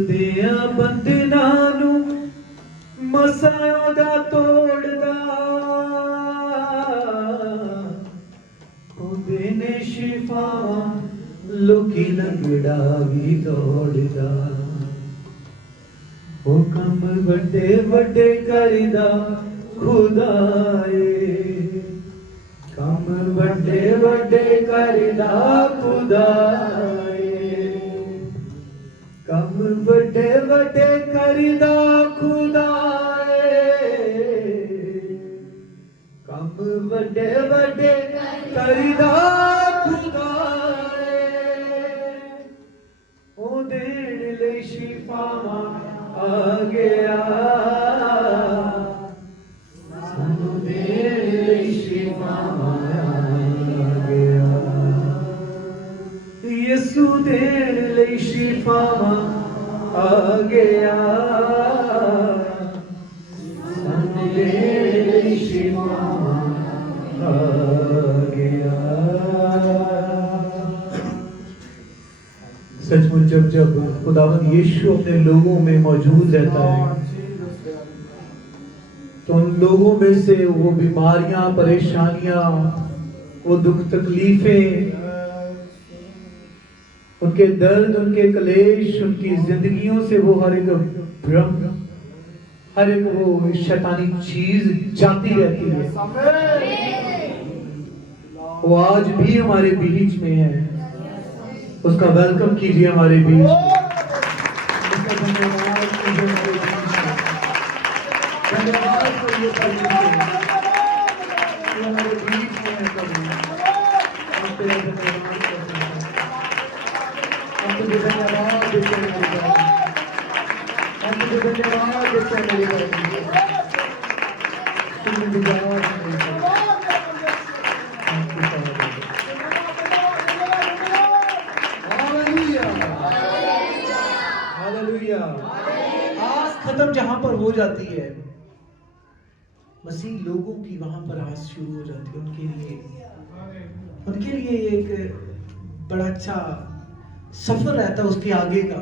ਦਿਆਂ ਬੰਦਨਾਂ ਨੂੰ ਮਸਾਂ ਦਾ ਤੋੜਦਾ ਉਹਦੇ ਨੇ ਸ਼ਿਫਾਵਾਂ ਲੋਕੀ ਲੰਗੜਾ ਵੀ ਤੋੜਦਾ ਹੁਕਮ ਵੱਡੇ ਵੱਡੇ ਕਰਦਾ ਖੁਦਾ ਏ ਕੰਮ ਵੱਡੇ ਵੱਡੇ ਕਰਦਾ ਖੁਦਾ ਏ ਕੰਮ ਵੱਡੇ ਵੱਡੇ ਕਰਦਾ ਖੁਦਾ ਏ ਕੰਮ ਵੱਡੇ ਵੱਡੇ ਕਰਦਾ ਖੁਦਾ ਏ ਉਹ ਦੇਣ ਲਈ ਸ਼ਿਫਾਵਾਂ ਆ ਗਿਆ ਸਾਨੂੰ ਦੇਣ ਲਈ ਸ਼ਿਫਾਵਾਂ ਆ ਗਿਆ ਯਿਸੂ ਦੇਣ ਲਈ ਸ਼ਿਫਾਵਾਂ ਆ ਗਿਆ ਸਾਨੂੰ ਦੇਣ ਲਈ ਸ਼ਿਫਾਵਾਂ ਆ ਗਿਆ सचमुच जब जब खुदावंद यीशु अपने लोगों में मौजूद रहता है तो उन लोगों में से वो बीमारियां परेशानियां वो दुख तकलीफें उनके दर्द उनके कलेश उनकी जिंदगियों से वो हर एक भ्रम हर एक वो शैतानी चीज जाती रहती है वो आज भी हमारे बीच में है उसका वेलकम कीजिए हमारे बीच उसका धन्यवाद कीजिए हमारे बीच में धन्यवाद करिए हमारे बीच में है कभी हम तेरा धन्यवाद करते हैं हम तुझे धन्यवाद देते हैं मेरे भाई हम तुझे धन्यवाद देते हैं मेरे भाई तुमने गुजार आस खत्म जहां पर हो जाती है मसीह लोगों की वहां पर आस शुरू हो जाती है उनके लिए एक बड़ा अच्छा सफर रहता है उसके आगे का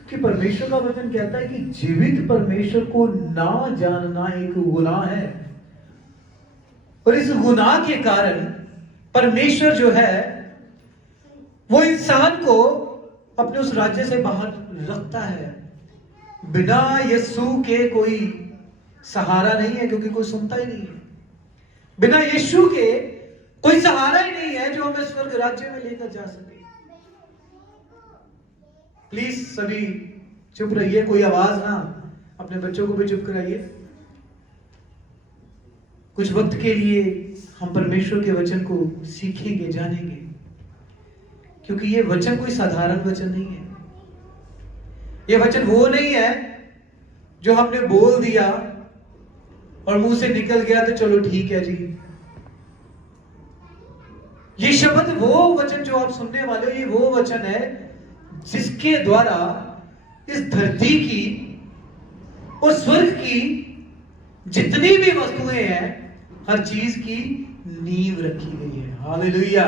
क्योंकि परमेश्वर का वचन कहता है कि जीवित परमेश्वर को ना जानना एक गुनाह है और इस गुनाह के कारण परमेश्वर जो है वो इंसान को अपने उस राज्य से बाहर रखता है बिना यीशु के कोई सहारा नहीं है क्योंकि कोई सुनता ही नहीं है बिना यीशु के कोई सहारा ही नहीं है जो हमें स्वर्ग राज्य में लेकर जा सके प्लीज सभी चुप रहिए कोई आवाज ना अपने बच्चों को भी चुप कराइए कुछ वक्त के लिए हम परमेश्वर के वचन को सीखेंगे जानेंगे क्योंकि ये वचन कोई साधारण वचन नहीं है ये वचन वो नहीं है जो हमने बोल दिया और मुंह से निकल गया तो चलो ठीक है जी ये शब्द वो वचन जो आप सुनने वाले हो ये वो वचन है जिसके द्वारा इस धरती की और स्वर्ग की जितनी भी वस्तुएं हैं हर चीज की नींव रखी गई है हालेलुया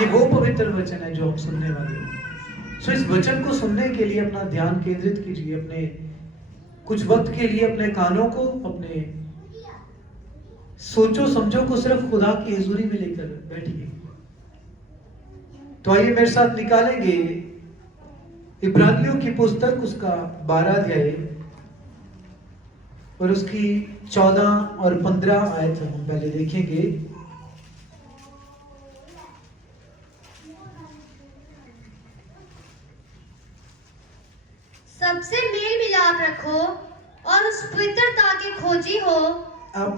ये वो पवित्र वचन है जो हम सुनने वाले हैं सो इस वचन को सुनने के लिए अपना ध्यान केंद्रित कीजिए अपने कुछ वक्त के लिए अपने कानों को अपने सोचो समझो को सिर्फ खुदा की हुजूरी में लेकर बैठिए तो आइए मेरे साथ निकालेंगे इब्रानियों की पुस्तक उसका 12 अध्याय और उसकी 14 और 15 आयत हम पहले देखेंगे सबसे मेल मिलाप रखो और उस पवित्रता के खोजी हो आप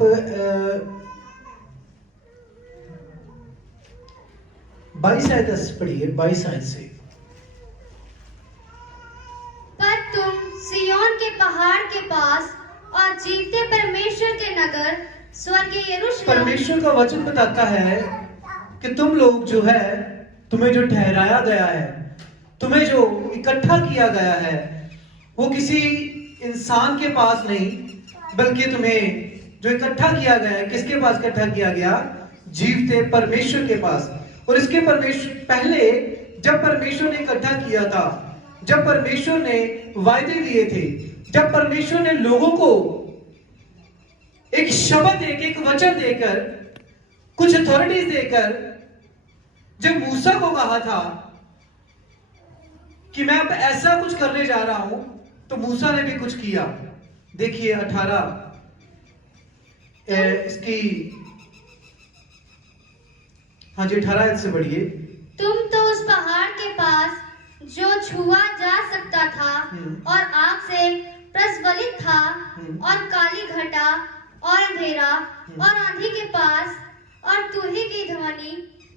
22 आयत पढ़िए 22 आयत से पर तुम सियोन के पहाड़ के पास और जीवते परमेश्वर के नगर स्वर्गीय यरूशलेम परमेश्वर का वचन बताता है कि तुम लोग जो है तुम्हें जो ठहराया गया है तुम्हें जो इकट्ठा किया गया है वो किसी इंसान के पास नहीं बल्कि तुम्हें जो इकट्ठा किया गया है किसके पास इकट्ठा किया गया जीवते परमेश्वर के पास और इसके परमेश्वर पहले जब परमेश्वर ने इकट्ठा किया था जब परमेश्वर ने वायदे दिए थे, जब परमेश्वर ने लोगों को एक शब्द एक वचन देकर, कुछ अथॉरिटीज देकर, जब मूसा को कहा था कि मैं अब ऐसा कुछ करने जा रहा हूं, तो मूसा ने भी कुछ किया। देखिए 18 इसकी, हाँ जी 18 से बढ़िए। तुम तो उस पहाड़ के पास जो छुआ जा सकता था और आग से प्रज्वलित था और काली घटा और अंधेरा और आंधी के पास और तूही की ध्वनि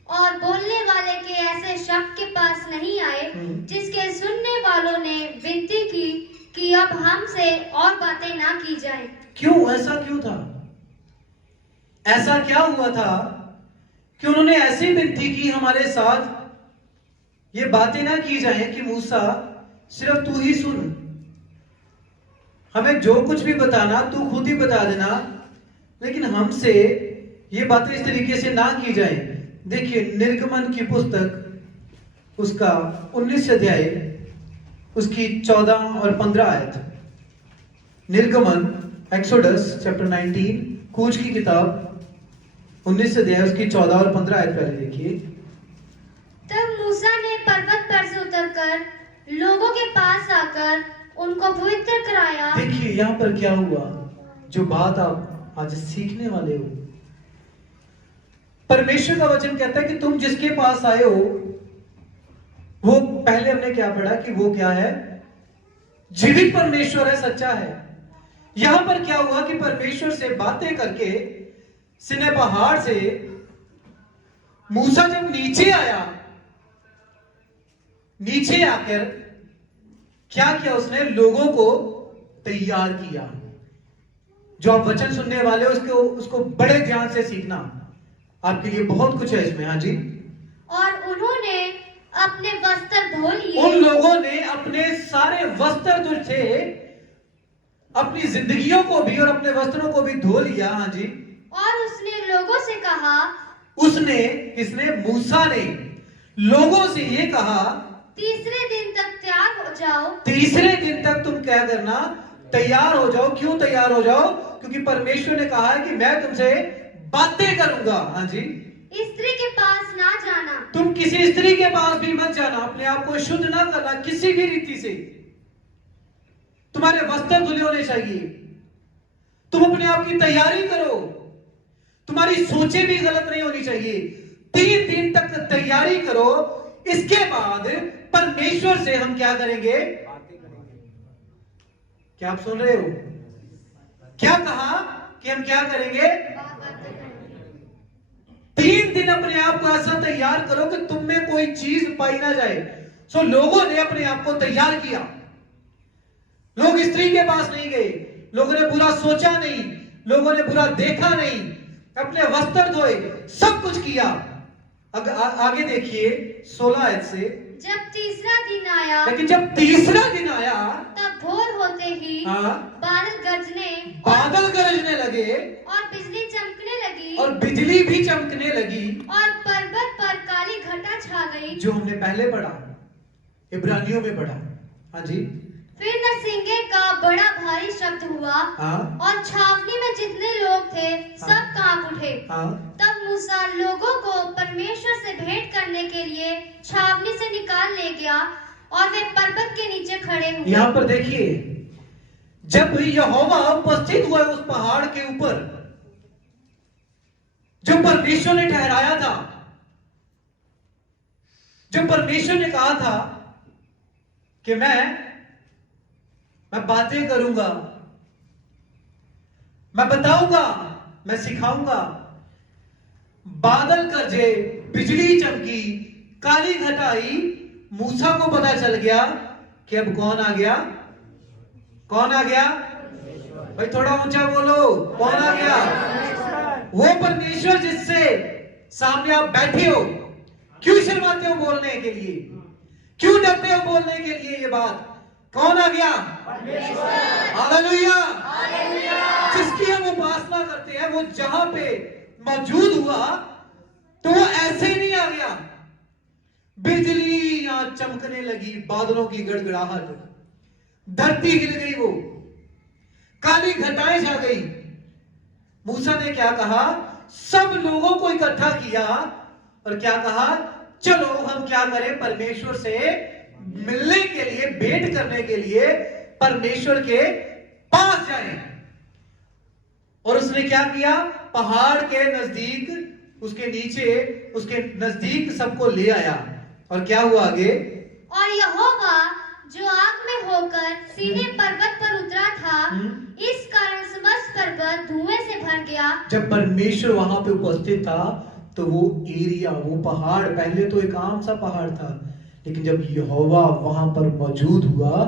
और बोलने वाले के ऐसे शब्द के पास नहीं आए, जिसके सुनने वालों ने विनती की कि अब हमसे और बातें ना की जाएं। क्यों? ऐसा क्यों था? ऐसा क्या हुआ था कि उन्होंने ऐसी विनती की हमारे साथ ये बातें ना की जाएं कि मूसा सिर्फ तू ही सुन, हमें जो कुछ भी बताना तू खुद ही बता देना, लेकिन हमसे ये बातें इस तरीके से ना की जाएं। देखिए निर्गमन की पुस्तक उसका 19 अध्याय उसकी 14 और 15 आयत। निर्गमन एक्सोडस चैप्टर 19 कूच की किताब 19 अध्याय उसकी 14 और 15 आयत पहले देखिए। तब मूसा ने पर्वत पर से उतरकर लोगों के पास आकर उनको पवित्र कराया। देखिए यहाँ पर क्या हुआ, जो बात आप आज सीखने वाले हो। परमेश्वर का वचन कहता है कि तुम जिसके पास आए हो, वो पहले हमने क्या पढ़ा कि वो क्या है? जीवित परमेश्वर है, सच्चा है। यहां पर क्या हुआ कि परमेश्वर से बातें करके सिने पहाड़ से मूसा जब नीचे आया, नीचे आकर क्या किया उसने? लोगों को तैयार किया। जो आप वचन सुनने वाले हो उसको बड़े ध्यान से सीखना, आपके लिए बहुत कुछ है इसमें। हाँ जी। और उन्होंने अपने वस्त्र धो लिए। उन लोगों ने अपने सारे वस्त्र जो थे, अपनी जिंदगियों को भी और अपने वस्त्रों को भी धो लिया। हाँ जी। और उसने लोगों से कहा, उसने, किसने? मूसा ने लोगों से ये कहा, तीसरे दिन तक तैयार हो जाओ। तीसरे दिन तक तुम क्या करना? तैयार हो जाओ। क्यों तैयार हो जाओ? क्योंकि परमेश्वर ने कहा है कि मैं तुमसे बातें करूंगा। हाँ जी। स्त्री के पास ना जाना। तुम किसी स्त्री के पास भी मत जाना, अपने आप को शुद्ध ना करना किसी भी रीति से। तुम्हारे वस्त्र धुले होने चाहिए। तुम अपने आप की तैयारी करो, तुम्हारी सोचें भी गलत नहीं होनी चाहिए। 3 दिन तक तैयारी करो, इसके बाद परमेश्वर से हम क्या करेंगे? क्या आप सुन रहे हो? क्या कहा कि हम क्या करेंगे? 3 दिन अपने आप को ऐसा तैयार करो कि तुम में कोई चीज पाई ना जाए। सो लोगों ने अपने आप को तैयार किया। लोग स्त्री के पास नहीं गए, लोगों ने बुरा सोचा नहीं, लोगों ने बुरा देखा नहीं, अपने वस्त्र धोए, सब कुछ किया। आगे देखिए 16 आयत से। जब तीसरा दिन आया, लेकिन जब तीसरा दिन आया तब भोर होते ही बादल गरजने लगे और बिजली चमकने लगी और बिजली भी चमकने लगी और पर्वत पर काली घटा छा गई, जो हमने पहले पढ़ा, इब्रानियों में पढ़ा। हाँ जी। फिर नरसिंगे का बड़ा भारी शब्द हुआ और छावनी में जितने लोग थे सब कांप उठे। तब मूसा लोगों को परमेश्वर से भेंट करने के लिए छावनी से निकाल ले गया और वे पर्वत के नीचे खड़े हुए। यहाँ पर देखिए, जब यहोवा उपस्थित हुआ उस पहाड़ के ऊपर जो परमेश्वर ने ठहराया था, जो परमेश्वर ने कहा था कि मैं बातें करूंगा, मैं बताऊंगा, मैं सिखाऊंगा। बादल गरजे, बिजली चमकी, काली घटा आई। मूसा को पता चल गया कि अब कौन आ गया? कौन आ गया? भाई थोड़ा ऊंचा बोलो, कौन आ गया? वो परमेश्वर जिससे सामने आप बैठे हो। क्यों शर्माते हो बोलने के लिए? क्यों डरते हो बोलने के लिए ये बात? कौन आ गया? हालेलुया। जिसकी हम उपासना करते हैं, वो जहां पे मौजूद हुआ तो वो ऐसे ही नहीं आ गया। बिजली बिजलियां चमकने लगी, बादलों की गड़गड़ाहट, धरती हिल गई, वो काली घटाएं छा गई। मूसा ने क्या कहा? सब लोगों को इकट्ठा किया और क्या कहा? चलो हम क्या करें, परमेश्वर से मिलने के लिए, भेंट करने के लिए परमेश्वर के पास जाएं। और उसने क्या किया? पहाड़ के नजदीक, उसके नीचे, उसके नजदीक सबको ले आया। और क्या हुआ आगे? और यहोवा जो आग में होकर सीने पर्वत पर उतरा था, इस कारण समस्त पर्वत धुएं से भर गया। जब परमेश्वर वहां पे उपस्थित था तो वो एरिया, वो पहाड़, पहले तो एक आम सा पहाड़ था, लेकिन जब यहोवा वहां पर मौजूद हुआ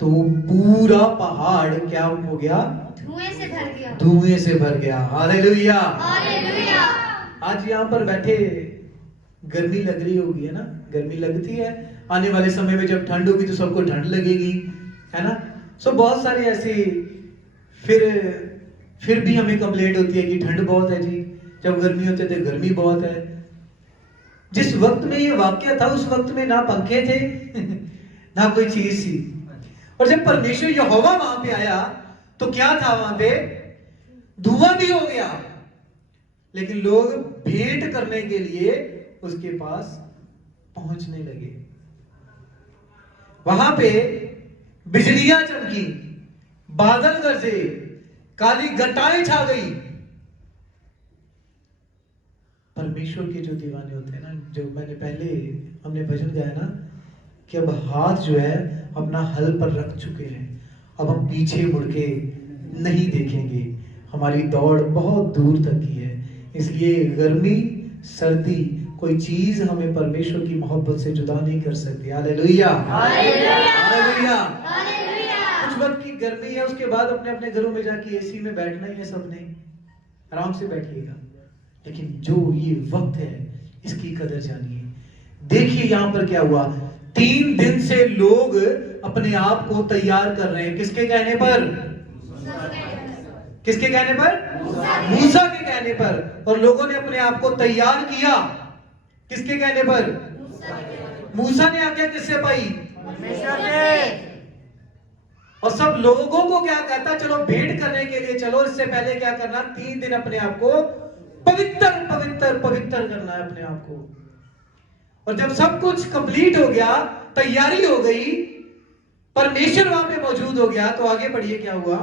तो वो पूरा पहाड़ क्या हो गया? धुएं से भर गया। धुएं से भर गया। Hallelujah, hallelujah. आज यहाँ पर बैठे गर्मी लग रही होगी, है ना? गर्मी लगती है। आने वाले समय में जब ठंड होगी तो सबको ठंड लगेगी, है ना? सो बहुत सारी ऐसी फिर भी हमें कंप्लेंट होती है कि ठंड बहुत है जी, जब गर्मी होती है तो गर्मी बहुत है। जिस वक्त में ये वाक्य था उस वक्त में ना पंखे थे ना कोई चीज थी। और जब परमेश्वर यहोवा वहां पे आया तो क्या था वहां पे? धुआं भी हो गया, लेकिन लोग भेंट करने के लिए उसके पास पहुंचने लगे। वहां पे बिजलियां चमकी, बादल गरजे, काली घटाएं छा गई। परमेश्वर के जो दीवाने होते हैं ना, जो मैंने पहले हमने भजन गाया ना कि अब हाथ जो है अपना हल पर रख चुके हैं, अब हम पीछे मुड़ के नहीं देखेंगे, हमारी दौड़ बहुत दूर तक की है। इसलिए गर्मी सर्दी कोई चीज हमें परमेश्वर की मोहब्बत से जुदा नहीं कर सकती। Hallelujah, hallelujah. कुछ वक्त की गर्मी है, उसके बाद अपने अपने घरों में जाके एसी में बैठना ही है सबने, आराम से बैठिएगा। लेकिन जो ये वक्त है इसकी कदर जानिए। देखिए यहां पर क्या हुआ? 3 दिन से लोग अपने आप को तैयार कर रहे हैं। किसके कहने पर? किसके कहने पर? मूसा के कहने पर। और लोगों ने अपने आप को तैयार किया किसके कहने पर? मूसा ने आज्ञा किससे पाई? परमेश्वर से। और सब लोगों को क्या कहता? चलो भेंट करने के लिए चलो, इससे पहले क्या करना? 3 दिन अपने आप को पवित्र पवित्र पवित्र करना है अपने आप को। और जब सब कुछ कंप्लीट हो गया, तैयारी हो गई, परमेश्वर वहां पे मौजूद हो गया, तो आगे बढ़िए क्या हुआ?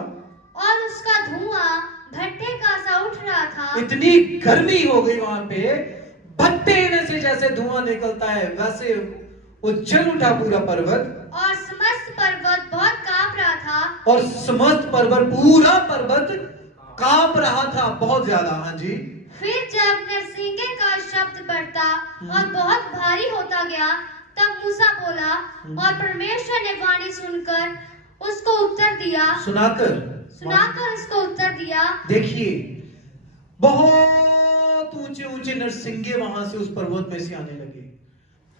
और उसका धुआं भट्टे का सा उठ रहा था। इतनी गर्मी हो गई वहां पे, भट्टे में से जैसे धुआं निकलता है वैसे वो जल उठा पूरा पर्वत। और समस्त पर्वत बहुत कांप रहा था। और समस्त पर्वत, पूरा पर्वत कांप रहा था बहुत ज्यादा। हाँ जी। फिर जब नरसिंगे का शब्द बढ़ता और बहुत भारी होता गया, तब मूसा बोला और परमेश्वर ने वाणी सुनकर उसको उत्तर दिया। सुनाकर उसको उत्तर दिया। देखिए बहुत ऊंचे ऊंचे नरसिंगे वहां से उस पर्वत में से आने लगे,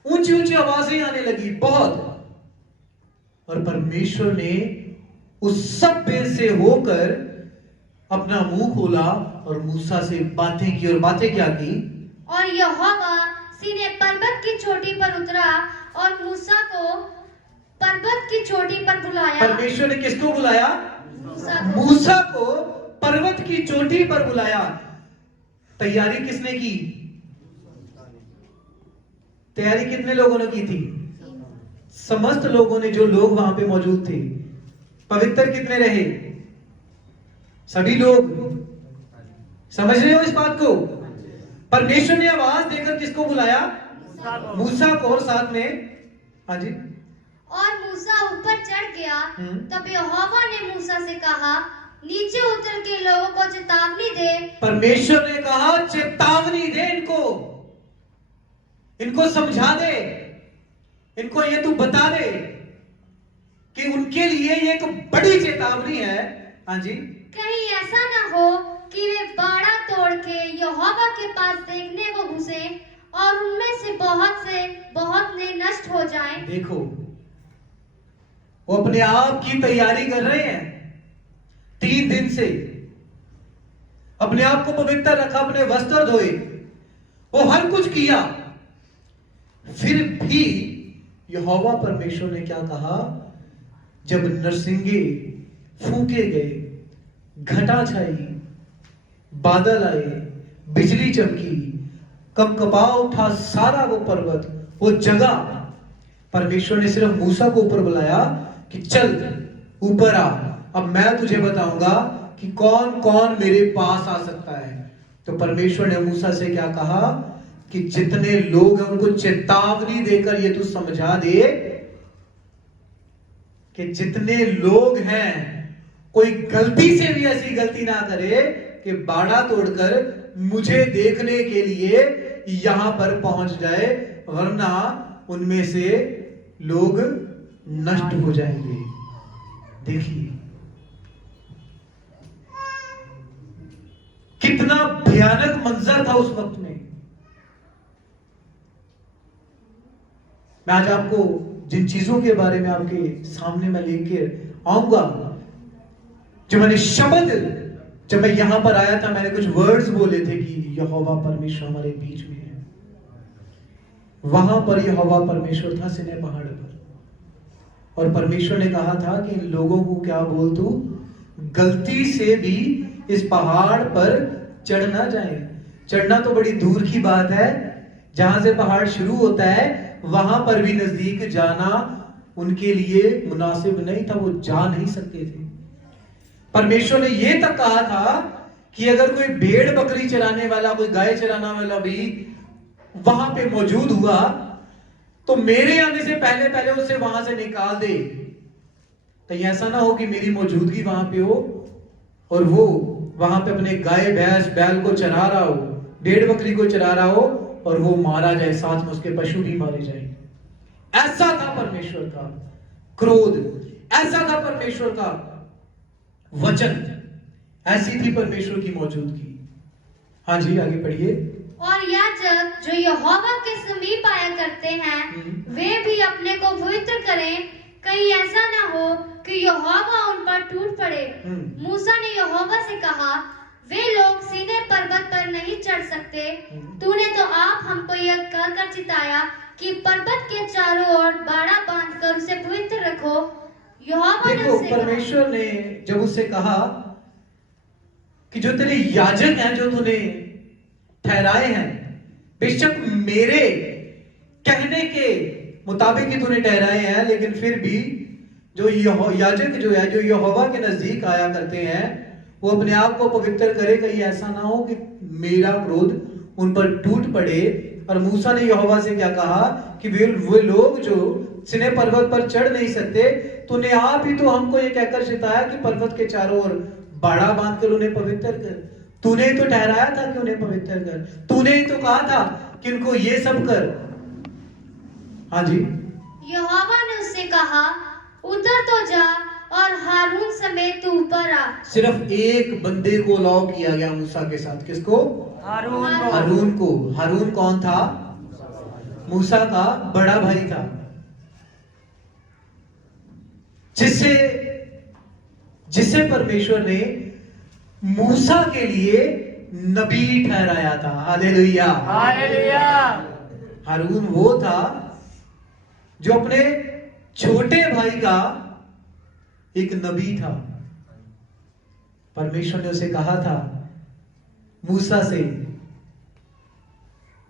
ऊंची ऊंची आवाजें आने लगी बहुत। और परमेश्वर ने उस सब में से होकर अपना मुंह खोला और मूसा से बातें की। और बातें क्या की? और यहोवा सीने पर्वत की चोटी पर उतरा और मूसा को पर्वत की चोटी पर बुलाया। परमेश्वर ने किसको बुलाया? मूसा को पर्वत की चोटी पर बुलाया। तैयारी किसने की? तैयारी कितने लोगों ने की थी? समस्त लोगों ने, जो लोग वहां पे मौजूद थे। पवित्र कितने रहे? सभी लोग। समझ रहे हो इस बात को? परमेश्वर ने आवाज देकर किसको बुलाया? मूसा को। और साथ में, हाँ जी। और मूसा ऊपर चढ़ गया। तब यहोवा ने मूसा से कहा, नीचे उतर के लोगों को चेतावनी दे। परमेश्वर ने कहा चेतावनी दे, इनको समझा दे, इनको ये तू बता दे कि उनके लिए ये एक बड़ी चेतावनी है। हाँ जी। कहीं ऐसा ना हो कि वे बाड़ा तोड़ के यहोवा के पास देखने को घुसे और उनमें से बहुत ने नष्ट हो जाएं। देखो वो अपने आप की तैयारी कर रहे हैं 3 दिन से, अपने आप को पवित्र रखा, अपने वस्त्र धोए, वो हर कुछ किया, फिर भी यहोवा परमेश्वर ने क्या कहा, जब नरसिंगे फूके गए, घटा छाई, बादल आए, बिजली चमकी, कंपकपा उठा सारा वो पर्वत, वो जगह, परमेश्वर ने सिर्फ मूसा को ऊपर बुलाया कि चल ऊपर आ, अब मैं तुझे बताऊंगा कि कौन कौन मेरे पास आ सकता है। तो परमेश्वर ने मूसा से क्या कहा कि जितने लोग हैं उनको चेतावनी देकर ये तू समझा दे कि जितने लोग हैं कोई गलती से भी ऐसी गलती ना करे कि बाड़ा तोड़कर मुझे देखने के लिए यहां पर पहुंच जाए, वरना उनमें से लोग नष्ट हो जाएंगे। देखिए कितना भयानक मंजर था उस वक्त में। मैं आज आपको जिन चीजों के बारे में आपके सामने मैं लेके आऊंगा, जो मैंने शब्द, जब मैं यहां पर आया था मैंने कुछ वर्ड्स बोले थे कि यहोवा परमेश्वर हमारे बीच में है। वहां पर यहोवा परमेश्वर था सिनै पहाड़ पर, और परमेश्वर ने कहा था कि इन लोगों को क्या बोल, तू गलती से भी इस पहाड़ पर चढ़ ना जाए। चढ़ना तो बड़ी दूर की बात है, जहां से पहाड़ शुरू होता है वहां पर भी नजदीक जाना उनके लिए मुनासिब नहीं था, वो जा नहीं सकते थे। परमेश्वर ने यह तक कहा था कि अगर कोई भेड़ बकरी चराने वाला, कोई गाय चराने वाला भी वहां पे मौजूद हुआ तो मेरे आने से पहले पहले उसे वहां से निकाल दे। कहीं ऐसा ना हो कि मेरी मौजूदगी वहां पे हो और वो वहां पे अपने गाय भैंस बैल को चरा रहा हो, भेड़ बकरी को चरा रहा हो और वो मारा जाए, साथ में उसके पशु भी मारे जाए। ऐसा था परमेश्वर का क्रोध, ऐसा था परमेश्वर का वचन, ऐसी थी परमेश्वर की मौजूदगी। हाँ जी आगे पढ़िए। और याजक जो यहोवा के समीप आया करते हैं वे भी अपने को पवित्र करें, कहीं ऐसा ना हो कि यहोवा उन पर टूट पड़े। मूसा ने यहोवा से कहा, वे लोग सीने पर्वत पर नहीं चढ़ सकते। तूने तो आप हमको यह कहकर चिताया कि पर्वत के चारों ओर बाड़ा बांधकर उसे पवित्र रखो। यहोवा ने उससे परमेश्वर ने जब उससे कहा कि जो तेरे याजक हैं, जो तूने ठहराए हैं, बेशक मेरे कहने के मुताबिक ही तूने ठहराए हैं, लेकिन फिर भी जो याजक जो है, जो यहोवा के नजदीक आया करते हैं, वो अपने आप को पवित्र करे, कहीं ऐसा ना हो कि मेरा क्रोध उन पर टूट पड़े। और मूसा ने यहोवा से क्या कहा कि वे लोग जो सिनै पर्वत पर चढ़ नहीं सकते, तूने आप ही तो हमको ये कहकर चिताया कि पर्वत के चारों ओर बाड़ा बांधकर उन्हें पवित्र कर। तूने तो ठहराया था कि उन्हें पवित्र कर, तूने ही तो कहा था कि उनको ये सब कर। हाँ जी। यहोवा ने उससे कहा, उतर तो जा और हारून समेत तू ऊपर आ। सिर्फ एक बंदे को अलाउ किया गया मूसा के साथ, किसको? हारून को। हारून कौन था? मूसा का बड़ा भाई था, जिसे परमेश्वर ने मूसा के लिए नबी ठहराया था। Hallelujah, hallelujah. हारून वो था जो अपने छोटे भाई का एक नबी था। परमेश्वर ने उसे कहा था मूसा से,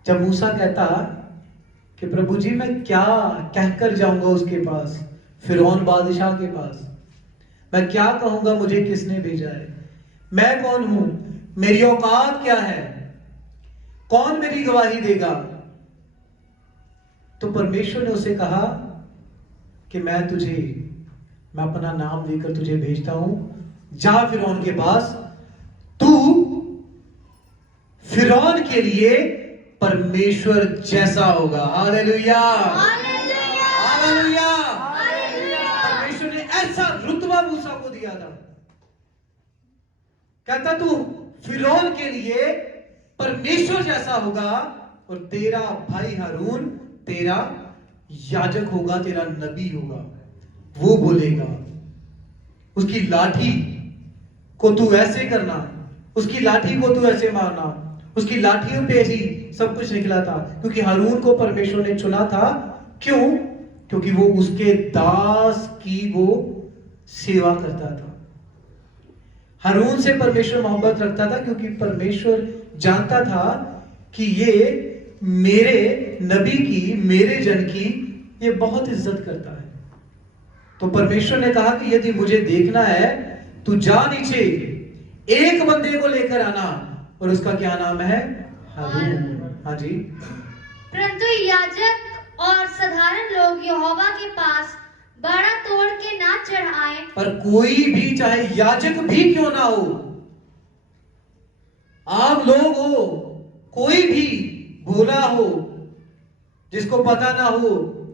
जब मूसा कहता कि प्रभु जी मैं क्या कहकर जाऊंगा उसके पास, फिरौन बादशाह के पास, मैं क्या कहूंगा, मुझे किसने भेजा है, मैं कौन हूं, मेरी औकात क्या है, कौन मेरी गवाही देगा? तो परमेश्वर ने उसे कहा कि मैं अपना नाम लेकर तुझे भेजता हूं, जा फिरौन के पास, तू फिरौन के लिए परमेश्वर जैसा होगा। Hallelujah, hallelujah, hallelujah. परमेश्वर ने ऐसा रुतबा मूसा को दिया था, कहता तू फिरौन के लिए परमेश्वर जैसा होगा और तेरा भाई हारून तेरा याजक होगा, तेरा नबी होगा, वो बोलेगा। उसकी लाठी को तू ऐसे करना, उसकी लाठी को तू ऐसे मारना, उसकी लाठियों पे ही सब कुछ निकला था, क्योंकि हारून को परमेश्वर ने चुना था। क्यों? क्योंकि वो उसके दास की वो सेवा करता था। हारून से परमेश्वर मोहब्बत रखता था क्योंकि परमेश्वर जानता था कि ये मेरे नबी की, मेरे जन की ये बहुत इज्जत करता है। तो परमेश्वर ने कहा कि यदि मुझे देखना है तू जा नीचे, एक बंदे को लेकर आना, और उसका क्या नाम है? हारून। हाँ जी। परंतु याजक और साधारण लोग यहोवा के पास बाड़ा तोड़ के ना चढ़ आए। पर कोई भी, चाहे याजक भी क्यों ना हो, आप लोग हो, कोई भी भोला हो, जिसको पता ना हो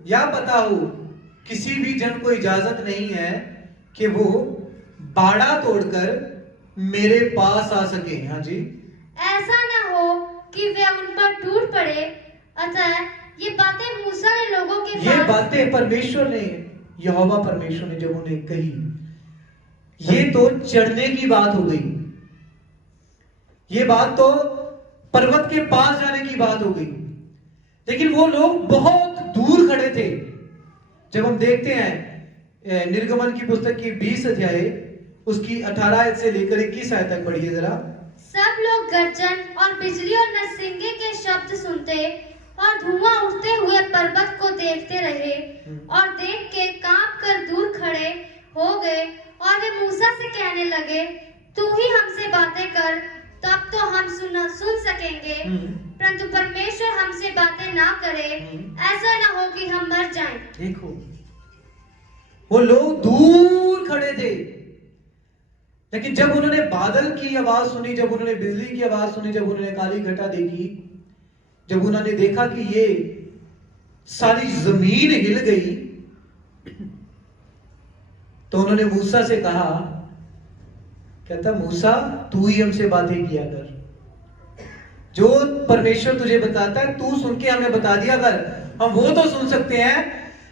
या पता हो, किसी भी जन को इजाजत नहीं है कि वो बाड़ा तोड़कर मेरे पास आ सके। हाँ जी। ऐसा ना हो कि वे उन पर टूट पड़े। अतः ये बातें मूसा ने लोगों के ये पास, बातें परमेश्वर ने, यहोवा परमेश्वर ने जब उन्हें कही, ये तो चढ़ने की बात हो गई, ये बात तो पर्वत के पास जाने की बात हो गई। लेकिन वो लोग बहुत दूर खड़े थे। जब हम देखते हैं निर्गमन की पुस्तक की 20 अध्याय उसकी 18 आयत से लेकर 21 आयत तक पढ़िए जरा। सब लोग गर्जन और बिजली और नरसिंगे के शब्द सुनते और धुआं उठते हुए पर्वत को देखते रहे, और देख के कांप कर दूर खड़े हो गए। और वे मूसा से कहने लगे, तू ही हमसे बातें कर, तब तो हम सुन सकेंगे। परंतु परमेश्वर हमसे बातें ना करे, ऐसा ना हो कि हम मर जाएं। देखो, वो लोग दूर खड़े थे, लेकिन जब उन्होंने बादल की आवाज सुनी, जब उन्होंने बिजली की आवाज सुनी, जब उन्होंने काली घटा देखी, जब उन्होंने देखा कि ये सारी जमीन हिल गई, तो उन्होंने मूसा से कहा, कहता मूसा तू ही हमसे बातें किया कर, जो परमेश्वर तुझे बताता है तू सुन के हमें बता दिया कर। हम वो तो सुन सकते हैं,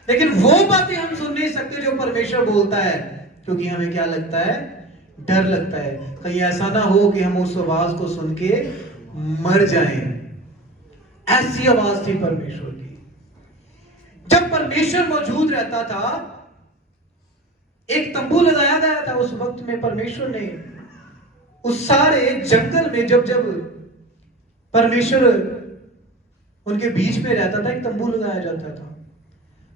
लेकिन वो बातें हम सुन नहीं सकते जो परमेश्वर बोलता है, क्योंकि हमें क्या लगता है? डर लगता है, कहीं ऐसा ना हो कि हम उस आवाज को सुन के मर जाएं। ऐसी आवाज थी परमेश्वर की। जब परमेश्वर मौजूद रहता था, एक तंबू लगाया गया था उस वक्त में। परमेश्वर ने उस सारे जंगल में, जब जब परमेश्वर उनके बीच में रहता था, एक तंबू लगाया जाता था।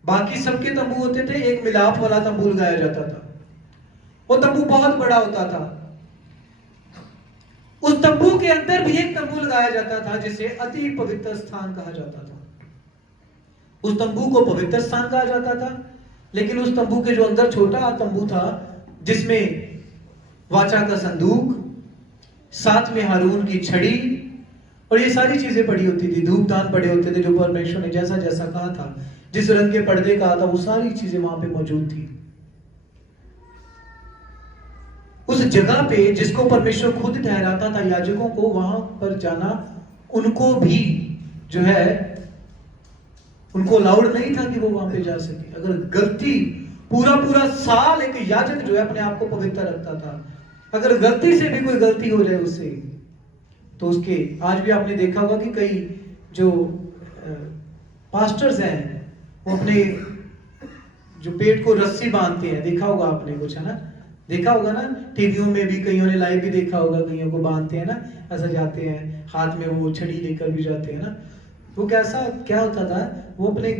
बाकी सबके तंबू होते थे, एक मिलाप वाला तंबू लगाया जाता था। वो तंबू बहुत बड़ा होता था। उस तंबू के अंदर भी एक तंबू लगाया जाता था जिसे अति पवित्र स्थान कहा जाता था। उस तंबू को पवित्र स्थान कहा जाता था, लेकिन उस तंबू के जो अंदर छोटा तंबू था, जिसमें वाचा का संदूक, साथ में हारून की छड़ी और ये सारी चीजें पड़ी होती थी, धूपदान पड़े होते थे, जो परमेश्वर ने जैसा जैसा कहा था, जिस रंग के पर्दे कहा था, वो सारी चीजें वहां पे मौजूद थी। उस जगह पे जिसको परमेश्वर खुद ठहराता था याजकों को वहां पर जाना, उनको भी जो है, उनको अलाउड नहीं था कि वो वहां पे जा सके। अगर गलती, पूरा साल एक याजक जो है अपने आप को पवित्र रखता था, अगर गलती से भी कोई गलती हो जाए उससे, तो उसके, आज भी आपने देखा होगा कि कई जो पास्टर्स हैं वो अपने जो पेट को रस्सी बांधते हैं, देखा होगा आपने कुछ, है ना? देखा होगा ना, टीवियों में भी कईयों ने लाइव भी देखा होगा, कईयों को बांधते हैं ना, ऐसा जाते हैं, हाथ में वो छड़ी लेकर भी जाते हैं ना। वो कैसा, क्या होता था, वो अपने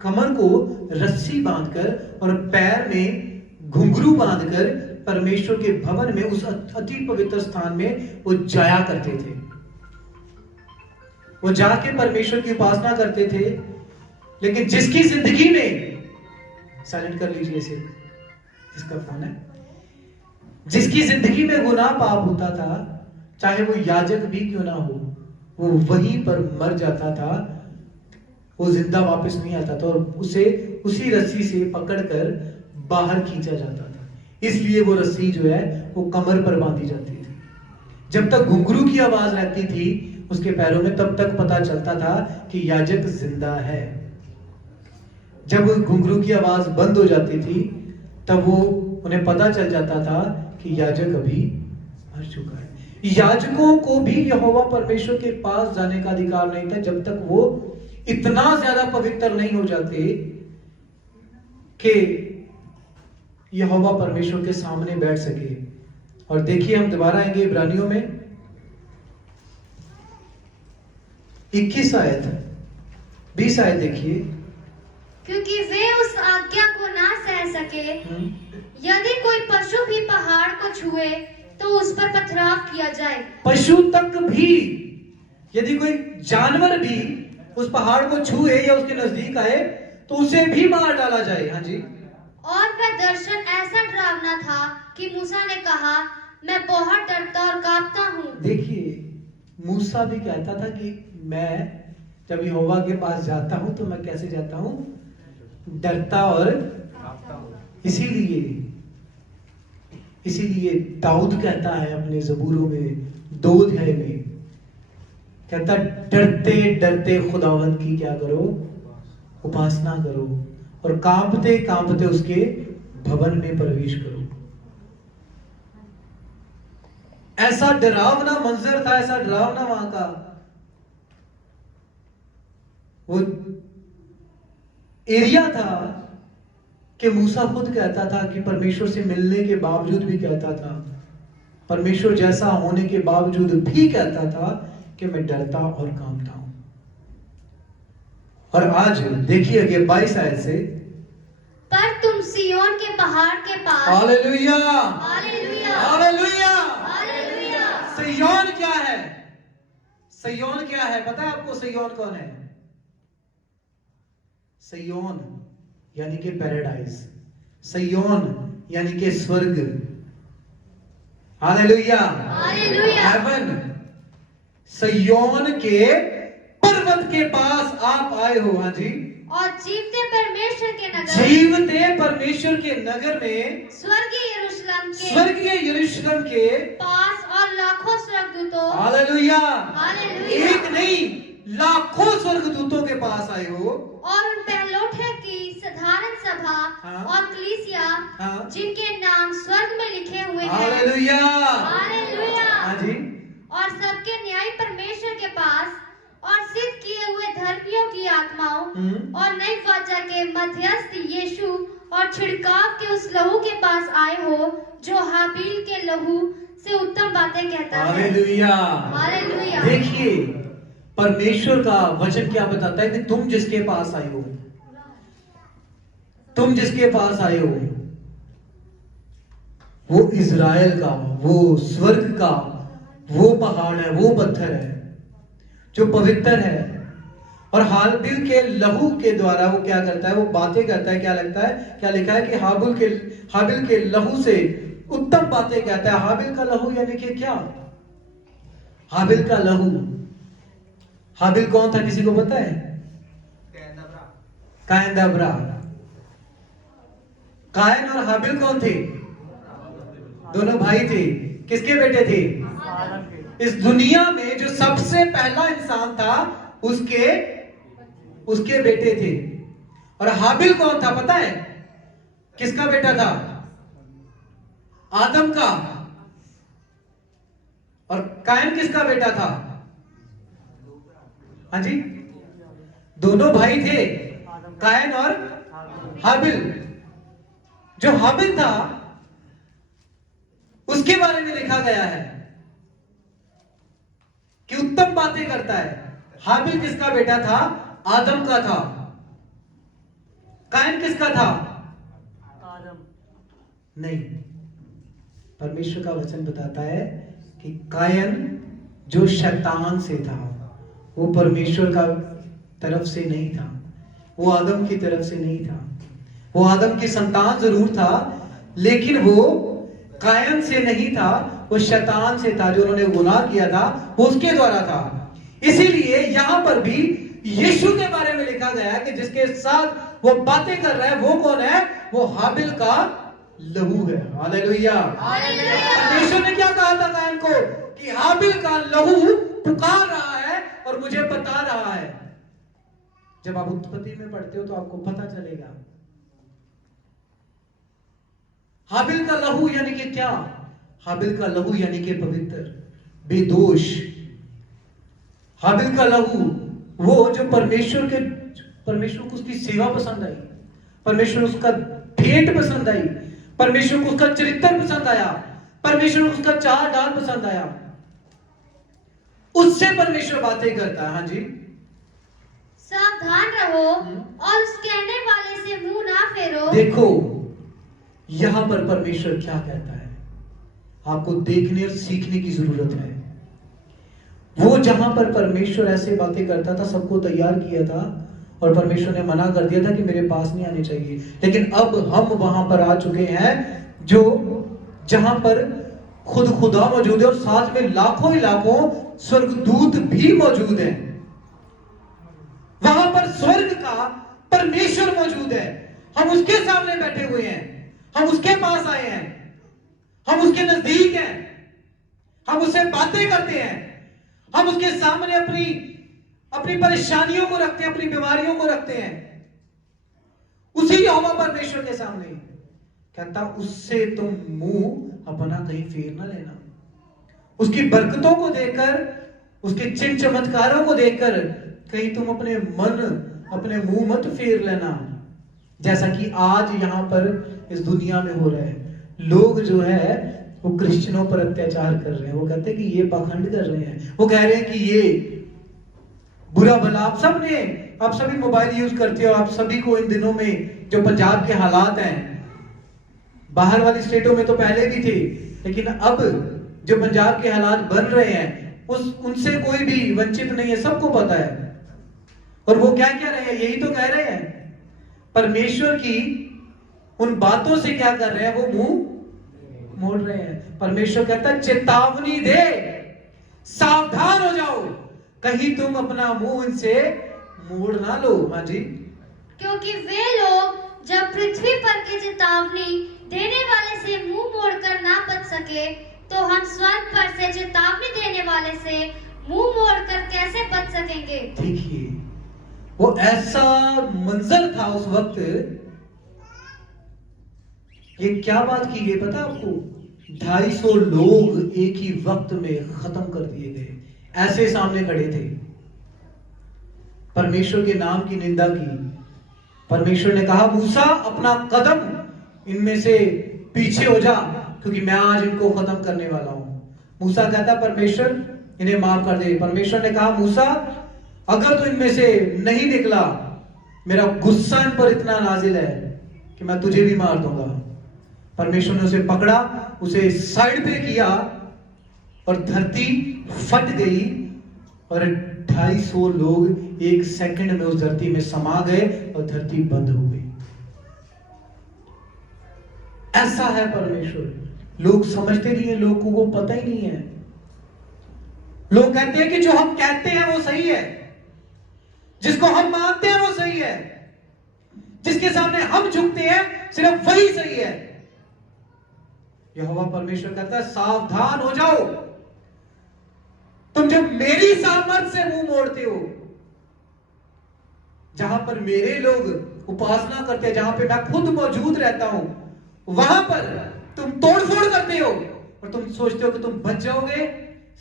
कमर को रस्सी बांधकर और पैर में घुंघरू बांधकर परमेश्वर के भवन में, उस अति पवित्र स्थान में वो जाया करते थे। वो जाके परमेश्वर की उपासना करते थे। लेकिन जिसकी जिंदगी में, साइलेंट कर लीजिए इसे, जिसका फोन है, जिसकी जिंदगी में गुनाह पाप होता था, चाहे वो याजक भी क्यों ना हो, वो वहीं पर मर जाता था, वो जिंदा वापस नहीं आता था, और उसे उसी रस्सी से पकड़कर बाहर खींचा जाता था। इसलिए वो रस्सी जो है वो कमर पर बांधी जाती थी। जब तक घुंघरू की आवाज रहती थी उसके पैरों में, तब तक पता चलता था कि याजक जिंदा है। जब घुंघरू की आवाज बंद हो जाती थी, तब वो, उन्हें पता चल जाता था कि याजक अभी मर चुका है। याजकों को भी यहोवा परमेश्वर के पास जाने का अधिकार नहीं था जब तक वो इतना ज्यादा पवित्र नहीं हो जाते कि यहोवा परमेश्वर के सामने बैठ सके। और देखिए, हम दोबारा आएंगे इब्रानियों में 21 आयत 20 आयत देखिए। क्योंकि वे उस आज्ञा को ना सह सके, यदि कोई पशु भी पहाड़ को छुए तो उस पर पथराव किया जाए। पशु तक भी, यदि कोई जानवर भी उस पहाड़ को छुए या उसके नजदीक आए तो उसे भी मार डाला जाए। हाँ जी। और वह दर्शन ऐसा डरावना था कि मूसा ने कहा, मैं बहुत डरता और कांपता हूँ। देखिए, मूसा भी कहता था कि मैं जब यहोवा के पास जाता हूं तो मैं कैसे जाता हूं? डरता और इसीलिए दाऊद कहता है अपने जबूरों में 2 अध्याय में, कहता डरते डरते खुदावंद की क्या करो? उपासना करो, और कांपते कांपते उसके भवन में प्रवेश करो। ऐसा डरावना मंजर था, ऐसा डरावना वहां का वो एरिया था कि मूसा खुद कहता था कि परमेश्वर से मिलने के बावजूद भी कहता था, परमेश्वर जैसा होने के बावजूद भी कहता था कि मैं डरता और कांपता हूं। और आज देखिए कि 22 आयत से, पर तुम सिय्योन के पहाड़ के पास, हालेलुया हालेलुया, हालेलुया, हालेलुया। सिय्योन क्या है? सिय्योन क्या है? पता है आपको सिय्योन कौन है? सिय्योन यानी कि पैराडाइज, सिय्योन यानी कि स्वर्ग। Hallelujah, hallelujah. हेवन। सिय्योन के पर्वत के पास आप आए हो। हाँ जी। और जीवते परमेश्वर के नगर, जीवते परमेश्वर के नगर में, स्वर्गीय यरूशलेम के पास और लाखों स्वर्गदूतों, हालेलुया, हालेलुया, एक नहीं लाखों स्वर्गदूतों के पास आए हो। और उन पहलोठे की साधारण सभा, हाँ, और कलीसिया, हाँ, जिनके नाम स्वर्ग में लिखे हुए हैं, हालेलुया, हालेलुया। हाँ जी। और सबके न्यायी परमेश्वर के पास, और सिद्ध किए हुए धर्मियों की आत्माओं, और नई वाचा के मध्यस्थ यीशु और छिड़काव के उस लहू के पास आए हो जो हाबील के लहू से उत्तम बातें कहता है। Hallelujah, hallelujah. देखिए, परमेश्वर का वचन क्या बताता है कि तुम जिसके पास आए हो, तुम जिसके पास आए हो, वो इज़राइल का, वो स्वर्ग का वो पहाड़ है, वो पत्थर है जो पवित्र है। और हाबिल के लहू के द्वारा वो क्या करता है? वो बातें करता है। क्या लगता है, क्या लिखा है कि हाबिल के लहू से उत्तम बातें कहता है। हाबिल का लहू यानी कि क्या? हाबिल का लहू, हाबिल कौन था? किसी को पता है? कायन दबरा। कायन और हाबिल कौन थे? दोनों भाई थे। किसके बेटे थे? इस दुनिया में जो सबसे पहला इंसान था उसके बेटे थे। और हाबिल कौन था पता है? किसका बेटा था? आदम का। और कायन किसका बेटा था? हाँ जी, दोनों भाई थे, कायन और हाबिल। जो हाबिल था उसके बारे में लिखा गया है कि उत्तम बातें करता है। हाबिल किसका बेटा था? आदम का था। कायन किसका था? आदम नहीं, परमेश्वर का वचन बताता है कि कायन जो शैतान से था, वो परमेश्वर का तरफ से नहीं था, वो आदम की तरफ से नहीं था। वो आदम की संतान जरूर था, लेकिन वो कायन से नहीं था, वो शैतान से था। जो उन्होंने गुनाह किया था वो उसके द्वारा था। इसीलिए यहां पर भी यीशु के बारे में लिखा गया है कि जिसके साथ वो बातें कर रहा है वो कौन है? वो हाबिल का लहू है। हालेलुया। परमेश्वर ने क्या कहा था कायन को? कि हाबिल का लहू पुकार रहा है और मुझे बता रहा है। जब आप उत्पत्ति में पढ़ते हो तो आपको पता चलेगा। हाबिल का लहू यानी कि क्या? हाबिल का लहू यानी कि पवित्र, बेदोष। हाबिल का लहू वो जो परमेश्वर को उसकी सेवा पसंद आई, परमेश्वर उसका भेंट पसंद आई, परमेश्वर को उसका चरित्र पसंद आया, परमेश्वर को उसका चाल ढाल पसंद आया, उससे परमेश्वर बातें करता है। हाँ जी, सावधान रहो और उस कहने वाले से मुंह ना फेरो। देखो यहां पर परमेश्वर क्या कहता है, आपको देखने और सीखने की जरूरत है। वो जहां पर परमेश्वर ऐसे बातें करता था, सबको तैयार किया था, और परमेश्वर ने मना कर दिया था कि मेरे पास नहीं आने चाहिए। लेकिन अब हम वहां पर आ चुके हैं जो जहां पर खुद खुदा मौजूद है और साथ में लाखों ही लाखों स्वर्गदूत भी मौजूद हैं। वहां पर स्वर्ग का परमेश्वर मौजूद है, हम उसके सामने बैठे हुए हैं, हम उसके पास आए हैं, हम उसके नजदीक हैं, हम उससे बातें करते हैं, हम उसके सामने अपनी परेशानियों को रखते हैं, अपनी बीमारियों को रखते हैं। उसी यहोवा परमेश्वर के सामने कहता, उससे तुम मुंह अपना कहीं फेर ना लेना। उसकी बरकतों को देखकर, उसके चिन्ह चमत्कारों को देखकर कहीं तुम अपने मुंह मत फेर लेना, जैसा कि आज यहां पर इस दुनिया में हो रहा है। लोग जो है वो क्रिश्चियनों पर अत्याचार कर रहे हैं, वो कहते हैं कि ये पाखंड कर रहे हैं, वो कह रहे हैं कि ये बुरा भला। आप सभी मोबाइल यूज करते हो, आप सभी को इन दिनों में जो पंजाब के हालात हैं, बाहर वाली स्टेटों में तो पहले भी थे, लेकिन अब जो पंजाब के हालात बन रहे हैं उनसे कोई भी वंचित नहीं है, सबको पता है। और वो क्या कह रहे हैं, यही तो कह रहे हैं, परमेश्वर की उन बातों से क्या कर रहे हैं, वो मुंह मोड़ रहे हैं। परमेश्वर कहता है चेतावनी दे, सावधान हो जाओ, कहीं तुम अपना मुंह इनसे मोड़ ना लो। हाँ जी, क्योंकि वे लोग जब पृथ्वी पर के चेतावनी देने वाले से मुंह मोड़कर ना बच सके, तो हम स्वर्ग पर से चेतावनी देने वाले से मुंह मोड़कर कैसे बच सकेंगे। देखिए वो ऐसा मंजर था उस वक्त, ये क्या बात की गई पता आपको, 250 लोग एक ही वक्त में खत्म कर दिए गए, ऐसे सामने खड़े थे। परमेश्वर के नाम की निंदा की। परमेश्वर ने कहा, मूसा अपना कदम इनमें से पीछे हो जा, क्योंकि मैं आज इनको खत्म करने वाला हूं। मूसा कहता, परमेश्वर इन्हें माफ कर दे। परमेश्वर ने कहा, मूसा अगर तू इनमें से नहीं निकला, मेरा गुस्सा इन पर इतना नाजिल है कि मैं तुझे भी मार दूंगा। परमेश्वर ने उसे पकड़ा, उसे साइड पे किया और धरती फट गई और 250 लोग एक सेकंड में उस धरती में समा गए और धरती बंद हो गई। ऐसा है परमेश्वर। लोग समझते नहीं है, लोगों को पता ही नहीं है। लोग कहते हैं कि जो हम कहते हैं वो सही है, जिसको हम मानते हैं वो सही है, जिसके सामने हम झुकते हैं सिर्फ वही सही है। यहोवा परमेश्वर कहता है, सावधान हो जाओ, तुम जब मेरी सामर्थ से मुंह मोड़ते हो, जहां पर मेरे लोग उपासना करते हैं, जहां पे मैं खुद मौजूद रहता हूं, वहां पर तुम तोड़फोड़ करते हो और तुम सोचते हो कि तुम बच जाओगे।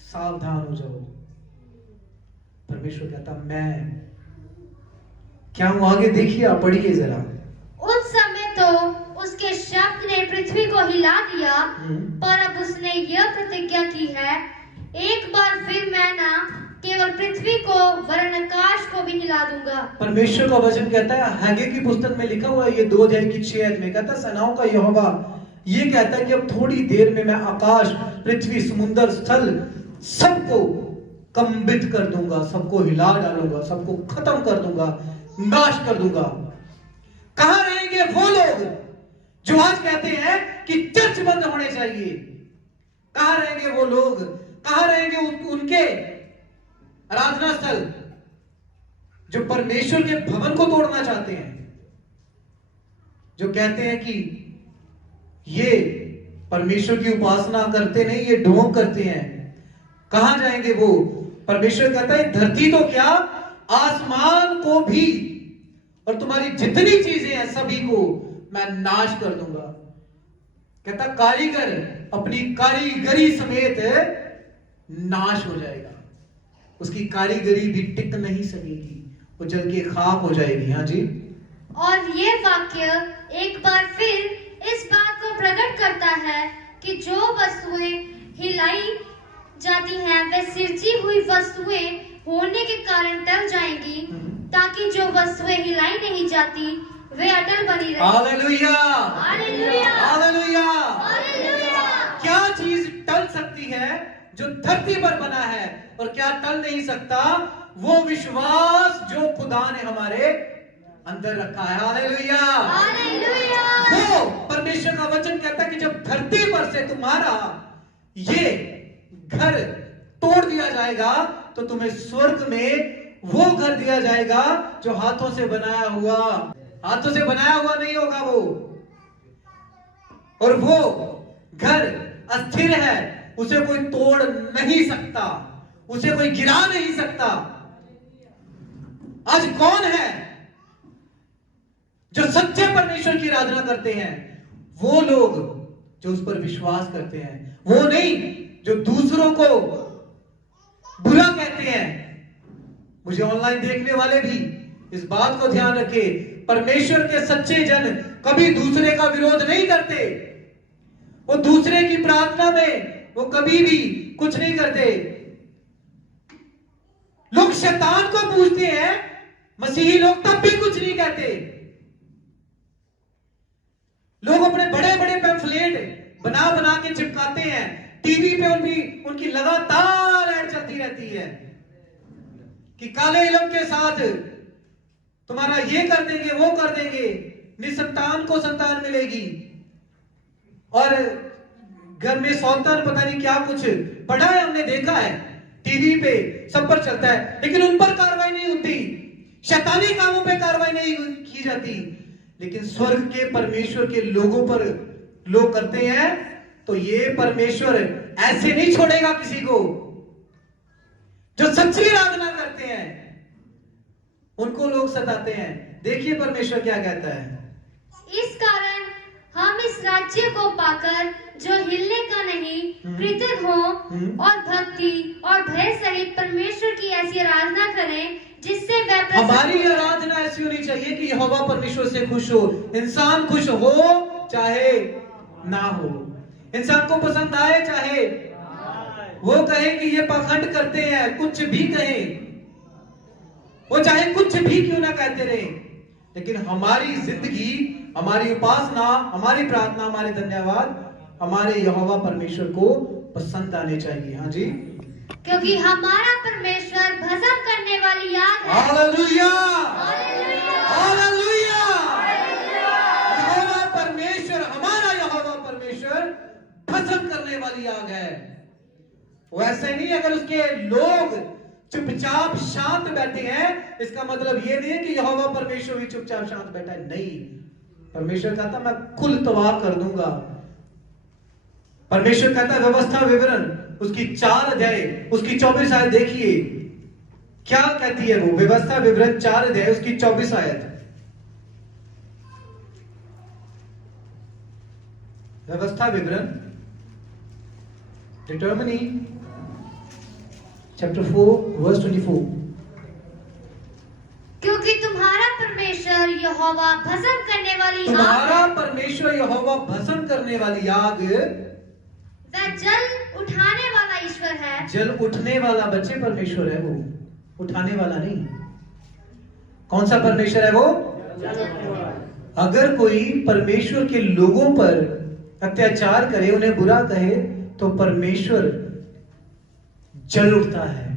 सावधान हो जाओ। परमेश्वर कहता, मैं क्या हूं, आगे देखिए, आप पढ़िए जरा। उस समय तो उसके शब्द ने पृथ्वी को हिला दिया, पर अब उसने यह प्रतिज्ञा की है, एक बार फिर मैं ना केवल पृथ्वी को वरन आकाश को भी हिला दूंगा। परमेश्वर का वचन कहता है, हग्गे की पुस्तक में लिखा हुआ है, ये 2 अध्याय की 6 आयत में कहता है, सेनाओं का यहोवा ये कहता है कि अब थोड़ी देर में मैं आकाश, पृथ्वी, समुद्र, स्थल सबको कंबित कर दूंगा, सबको हिला डालूंगा, सबको खत्म कर दूंगा, नाश कर दूंगा। कहां रहेंगे वो लोग जो आज कहते हैं कि चर्च बंद होने चाहिए? कहां रहेंगे वो लोग, कहां रहेंगे उनके आराधना स्थल जो परमेश्वर के भवन को तोड़ना चाहते हैं, जो कहते हैं कि ये परमेश्वर की उपासना करते नहीं, ये ढोंग करते हैं? कहां जाएंगे वो? परमेश्वर कहता है, धरती तो क्या, आसमान को भी और तुम्हारी जितनी चीजें हैं सभी को मैं नाश कर दूंगा। कहता, कारीगर अपनी कारीगरी समेत नाश हो जाएगा। उसकी कारीगरी भी टिक नहीं सकेगी, वो जल के खाक हो जाएगी। हाँ जी। और ये वाक्य एक बार फिर इस बात को प्रकट करता है कि जो वस्तुएं हिलाई जाती हैं वे सिरजी हुई वस्तुएं होने के कारण टल जाएंगी, ताकि जो वस्तुएं हिलाई नहीं जाती वे अटल बनी रहें। Hallelujah, hallelujah, hallelujah. हालेलुया। क्या चीज टल सकती है? जो धरती पर बना है। और क्या टल नहीं सकता? वो विश्वास जो खुदा ने हमारे अंदर रखा है। Hallelujah, hallelujah. वो परमेश्वर का वचन कहता है कि जब धरती पर से तुम्हारा ये घर तोड़ दिया जाएगा तो तुम्हें स्वर्ग में वो घर दिया जाएगा जो हाथों से बनाया हुआ, हाथों से बनाया हुआ नहीं होगा वो। और वो घर अस्थिर है, उसे कोई तोड़ नहीं सकता, उसे कोई गिरा नहीं सकता। आज कौन है जो सच्चे परमेश्वर की आराधना करते हैं? वो लोग जो उस पर विश्वास करते हैं, वो नहीं जो दूसरों को बुरा कहते हैं। मुझे ऑनलाइन देखने वाले भी इस बात को ध्यान रखे, परमेश्वर के सच्चे जन कभी दूसरे का विरोध नहीं करते। वो दूसरे की प्रार्थना में वो कभी भी कुछ नहीं करते। लोग शैतान को पूछते हैं, मसीही लोग तब भी कुछ नहीं कहते। लोग अपने बड़े बड़े पैम्फलेट बना बना के चिपकाते हैं, टीवी पे उनकी लगातार ऐड चलती रहती है कि काले इलम के साथ तुम्हारा ये कर देंगे, वो कर देंगे, निसंतान को संतान मिलेगी। और घर में सौतन पता नहीं क्या कुछ पढ़ा है, हमने देखा है, टीवी पे सब पर चलता है, लेकिन उन पर कार्रवाई नहीं होती, शैतानी कामों पे कार्रवाई नहीं की जाती। लेकिन स्वर्ग के परमेश्वर के लोगों पर लोग करते हैं, तो ये परमेश्वर ऐसे नहीं छोड़ेगा किसी को। जो सच्ची आराधना करते हैं उनको लोग सताते हैं। देखिए परमेश्वर क्या कहता है। इस कारण हम इस राज्य को पाकर जो हिलने का नहीं, कृतज्ञ हो और भक्ति और भय सहित परमेश्वर की ऐसी आराधना करें जिससे वह हमारी आराधना ऐसी होनी चाहिए कि यहोवा परमेश्वर से खुश हो। इंसान खुश हो चाहे ना हो, इंसान को पसंद आए चाहे वो कहे कि ये पाखंड करते हैं, कुछ भी कहे, वो चाहे कुछ भी क्यों ना कहते रहे, लेकिन हमारी जिंदगी, हमारी उपासना, हमारी प्रार्थना, हमारे धन्यवाद हमारे यहोवा परमेश्वर को पसंद आने चाहिए। हाँ जी, क्योंकि हमारा परमेश्वर भस्म करने वाली आग है। Hallelujah, hallelujah, hallelujah. यहोवा परमेश्वर, हमारा यहोवा परमेश्वर भस्म करने वाली आग है। वो ऐसे नहीं, अगर उसके लोग चुपचाप शांत बैठे हैं इसका मतलब ये नहीं है कि यहोवा परमेश्वर भी चुपचाप शांत बैठा है। नहीं, परमेश्वर कहता मैं कुल तबाह कर दूंगा। परमेश्वर कहता है व्यवस्था विवरण उसकी 4 अध्याय उसकी 24 आयत देखिए क्या कहती है वो। व्यवस्था विवरण 4 अध्याय उसकी 24 आयत। व्यवस्था विवरण डिटर्मिनी चैप्टर 4 वर्स 24। क्योंकि तुम्हारा परमेश्वर यहोवा भस्म करने वाली आग, तुम्हारा परमेश्वर यहोवा भस्म करने वाली आग, वह जल उठाने वाला ईश्वर है। जल उठने वाला बच्चे परमेश्वर है, वो उठाने वाला नहीं। कौन सा परमेश्वर है वो? अगर कोई परमेश्वर के लोगों पर अत्याचार करे, उन्हें बुरा कहे, तो परमेश्वर जल उठता है,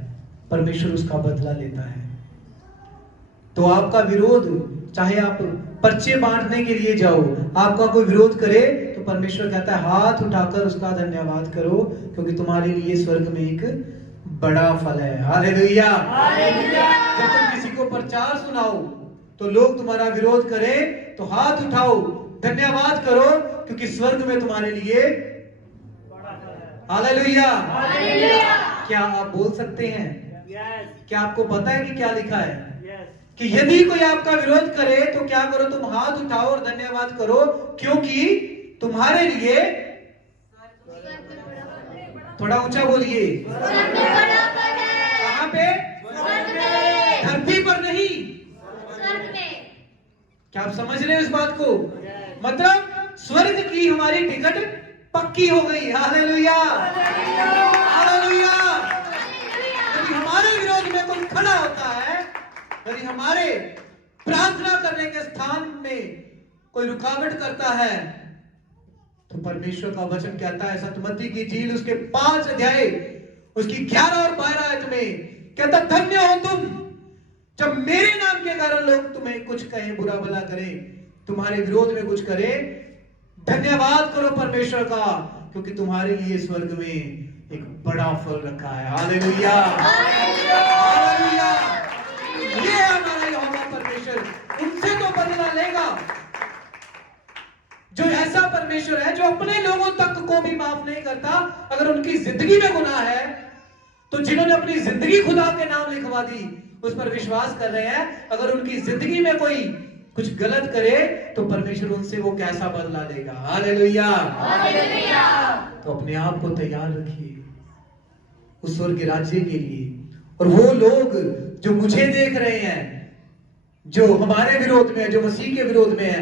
परमेश्वर उसका बदला लेता है। तो आपका विरोध, चाहे आप पर्चे बांटने के लिए जाओ, आपका कोई विरोध करे तो परमेश्वर कहता है हाथ उठाकर उसका धन्यवाद करो, क्योंकि तुम्हारे लिए स्वर्ग में एक बड़ा फल है। Hallelujah, hallelujah. जब तुम किसी को प्रचार सुनाओ तो लोग तुम्हारा विरोध करें तो हाथ उठाओ, धन्यवाद करो, क्योंकि स्वर्ग में तुम्हारे लिए हालेलुया, हालेलुया। क्या आप बोल सकते हैं? क्या आपको पता है कि क्या लिखा है? कि यदि कोई आपका विरोध करे तो क्या करो? तुम हाथ उठाओ और धन्यवाद करो, क्योंकि तुम्हारे लिए, थोड़ा ऊंचा बोलिए, कहां पे? स्वर्ग में। धरती पर नहीं। स्वर्ग में। क्या आप समझ रहे हैं इस बात को? मतलब स्वर्ग की हमारी टिकट पक्की हो गई। Hallelujah, hallelujah. यदि हमारे विरोध में कोई खड़ा होता है, यदि हमारे प्रार्थना करने के स्थान में कोई रुकावट करता है, तो परमेश्वर का वचन कहता है, सतमती की झील उसके 5 अध्याय उसकी 11 और 12 आयत में कहता, धन्य हो तुम जब मेरे नाम के कारण लोग तुम्हें कुछ कहें, बुरा भला करें, तुम्हारे विरोध में कुछ करें, धन्यवाद करो परमेश्वर का, क्योंकि तुम्हारे लिए स्वर्ग में एक बड़ा फल रखा है। Hallelujah, hallelujah. ये हमारा यहोवा परमेश्वर, उनसे तो बदला लेगा। जो ऐसा परमेश्वर है जो अपने लोगों तक को भी माफ नहीं करता। अगर उनकी जिंदगी में गुनाह है, तो जिन्होंने अपनी जिंदगी खुदा के नाम लिखवा दी, उस पर विश्वास कर रहे हैं, अगर उनकी जिंदगी में कोई कुछ गलत करे, तो परमेश्वर उनसे वो कैसा बदला लेगा। Hallelujah, hallelujah. तो अपने आप को तैयार रखिए उस स्वर्ग के राज्य के लिए। और वो लोग जो मुझे देख रहे हैं, जो हमारे विरोध में है, जो मसीह के विरोध में है,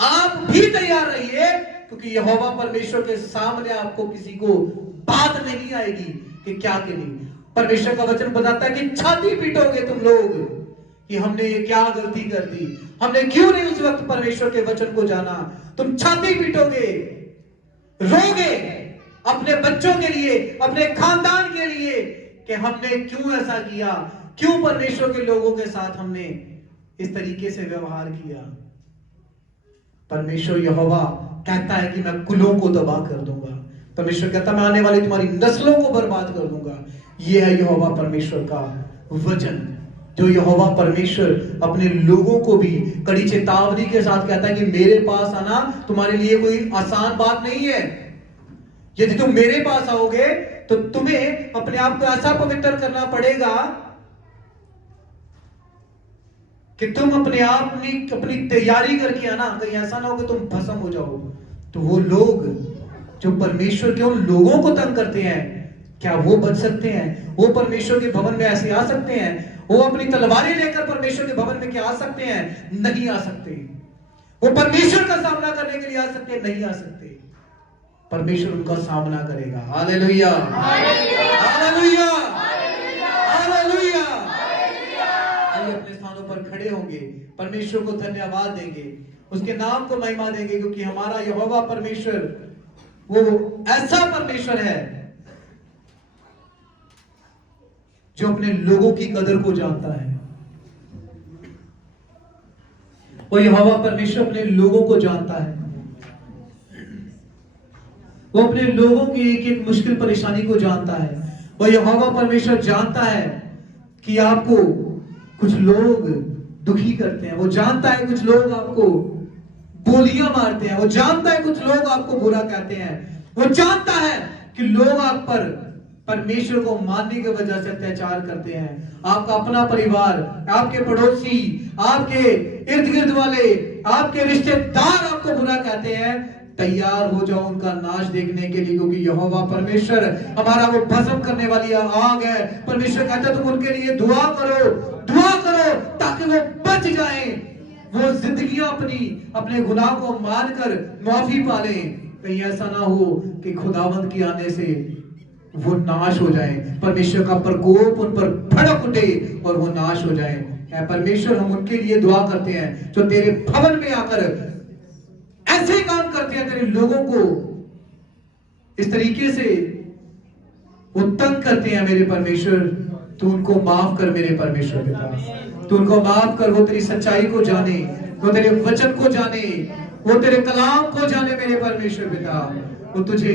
आप भी तैयार रहिए, क्योंकि यहोवा परमेश्वर के सामने आपको किसी को बात नहीं आएगी कि क्या के नहीं। परमेश्वर का वचन बताता है कि छाती पीटोगे तुम लोग कि हमने ये क्या गलती कर दी, हमने क्यों नहीं उस वक्त परमेश्वर के वचन को जाना। तुम छाती पीटोगे, रोगे अपने बच्चों के लिए, अपने खानदान के लिए कि हमने क्यों ऐसा किया, क्यों परमेश्वर के लोगों के साथ हमने इस तरीके से व्यवहार किया। परमेश्वर यहोवा कहता है कि मैं कुलों को तबाह कर दूंगा। परमेश्वर कहता है मैं आने वाली तुम्हारी नस्लों को बर्बाद कर दूंगा। यह है यहोवा परमेश्वर का वचन, जो यहोवा परमेश्वर अपने लोगों को भी कड़ी चेतावनी के साथ कहता है कि मेरे पास आना तुम्हारे लिए कोई आसान बात नहीं है। यदि तुम मेरे पास आओगे तो तुम्हें अपने आप को ऐसा पवित्र करना पड़ेगा कि तुम अपने आप अपनी तैयारी करके आना, कहीं ऐसा ना हो कि तुम भस्म हो जाओ। तो वो लोग जो परमेश्वर के उन लोगों को तंग करते हैं, क्या वो बच सकते हैं? वो परमेश्वर के भवन में ऐसे आ सकते हैं? वो अपनी तलवारें लेकर परमेश्वर के भवन में क्या आ सकते हैं? नहीं आ सकते। वो परमेश्वर का सामना करने के लिए आ सकते हैं? नहीं आ सकते। परमेश्वर उनका सामना करेगा। Hallelujah, hallelujah, hallelujah, hallelujah. आइए अपने स्थानों पर खड़े होंगे, परमेश्वर को धन्यवाद देंगे, उसके नाम को महिमा देंगे, क्योंकि हमारा यहोवा परमेश्वर वो ऐसा परमेश्वर है जो अपने लोगों की कदर को जानता है। वो यहोवा परमेश्वर अपने लोगों को जानता है। वो अपने लोगों की एक एक मुश्किल परेशानी को जानता है। वो यहोवा परमेश्वर जानता है कि आपको कुछ लोग दुखी करते हैं, वो जानता है कुछ लोग आपको बोलियां मारते हैं, वो जानता है कुछ लोग आपको बुरा कहते हैं, वो जानता है कि लोग आप पर परमेश्वर को मानने की वजह से अत्याचार करते हैं। आपका अपना परिवार, आपके पड़ोसी, आपके इर्द गिर्द वाले, आपके रिश्तेदार आपको बुरा कहते हैं। तैयार हो जाओ उनका नाश देखने के लिए, क्योंकि यहोवा परमेश्वर हमारा वो भस्म करने वाली आग है। परमेश्वर कहता है तुम उनके लिए दुआ करो, दुआ करो ताकि वो बच जाएं, वो जिंदगियां अपने गुनाह को मानकर माफी पाले। कहीं ऐसा ना हो कि खुदावंद के आने से वो नाश हो जाए, परमेश्वर का प्रकोप उन पर भड़क उठे और वो नाश हो जाए। ऐ परमेश्वर, हम उनके लिए दुआ करते हैं जो तेरे भवन में आकर ऐसे काम करते हैं, तेरे लोगों को इस तरीके से वो तंग करते हैं। मेरे परमेश्वर, तू उनको माफ कर। मेरे परमेश्वर पिता, तू उनको माफ कर। वो तेरी सच्चाई को जाने, वो तेरे वचन को जाने, वो तेरे कलाम को जाने। मेरे परमेश्वर पिता, वो तुझे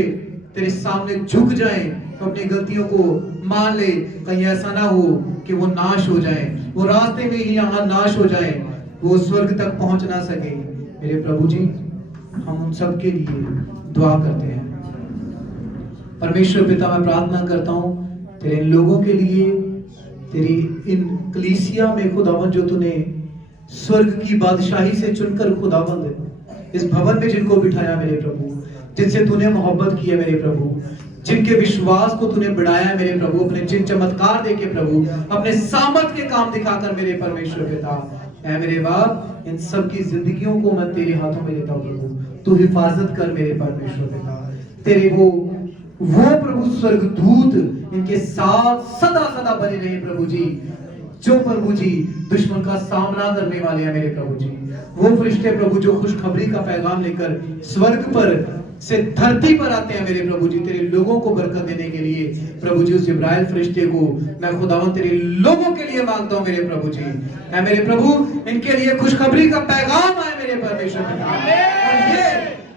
तेरे सामने झुक जाए, तो अपनी गलतियों को मान ले। कहीं ऐसा ना हो कि वो नाश हो जाए, वो रास्ते में ही यहाँ नाश हो जाए, वो स्वर्ग तक पहुंच ना सके। मेरे प्रभु जी, हम उन सब के लिए दुआ करते हैं। परमेश्वर पिता, मैं प्रार्थना करता हूँ तेरे इन लोगों के लिए, तेरी इन कलीसिया में खुदावंद जो तूने स्वर्ग की बादशाही से चुनकर खुदावंद इस भवन में जिनको बिठाया मेरे प्रभु, जिनसे तूने मोहब्बत की है मेरे प्रभु, जिनके विश्वास को तूने बढ़ाया है मेरे प्रभु, अपने जिन चमत्कार देके प्रभु, अपने सामर्थ के काम दिखाकर मेरे परमेश्वर पिता, ऐ मेरे बाप, इन सब की जिंदगियों को मैं तेरे हाथों में देता हूं प्रभु। तू हिफाजत कर मेरे परमेश्वर पिता। तेरे वो प्रभु स्वर्गदूत इनके साथ सदा सदा बने रहे प्रभु जी, जो प्रभु जी दुश्मन का सामना करने वाले हैं मेरे प्रभु जी। वो फरिश्ते प्रभु जो खुशखबरी का पैगाम लेकर स्वर्ग पर से धरती पर आते हैं मेरे प्रभु जी, तेरे लोगों को बरकत देने के लिए प्रभु जी। उस इब्राहिम फरिश्ते को मैं खुदावन तेरे लोगों के लिए मांगता हूं मेरे प्रभु जी। है मेरे प्रभु, इनके लिए खुशखबरी का पैगाम आए मेरे परमेश्वर पिता, और ये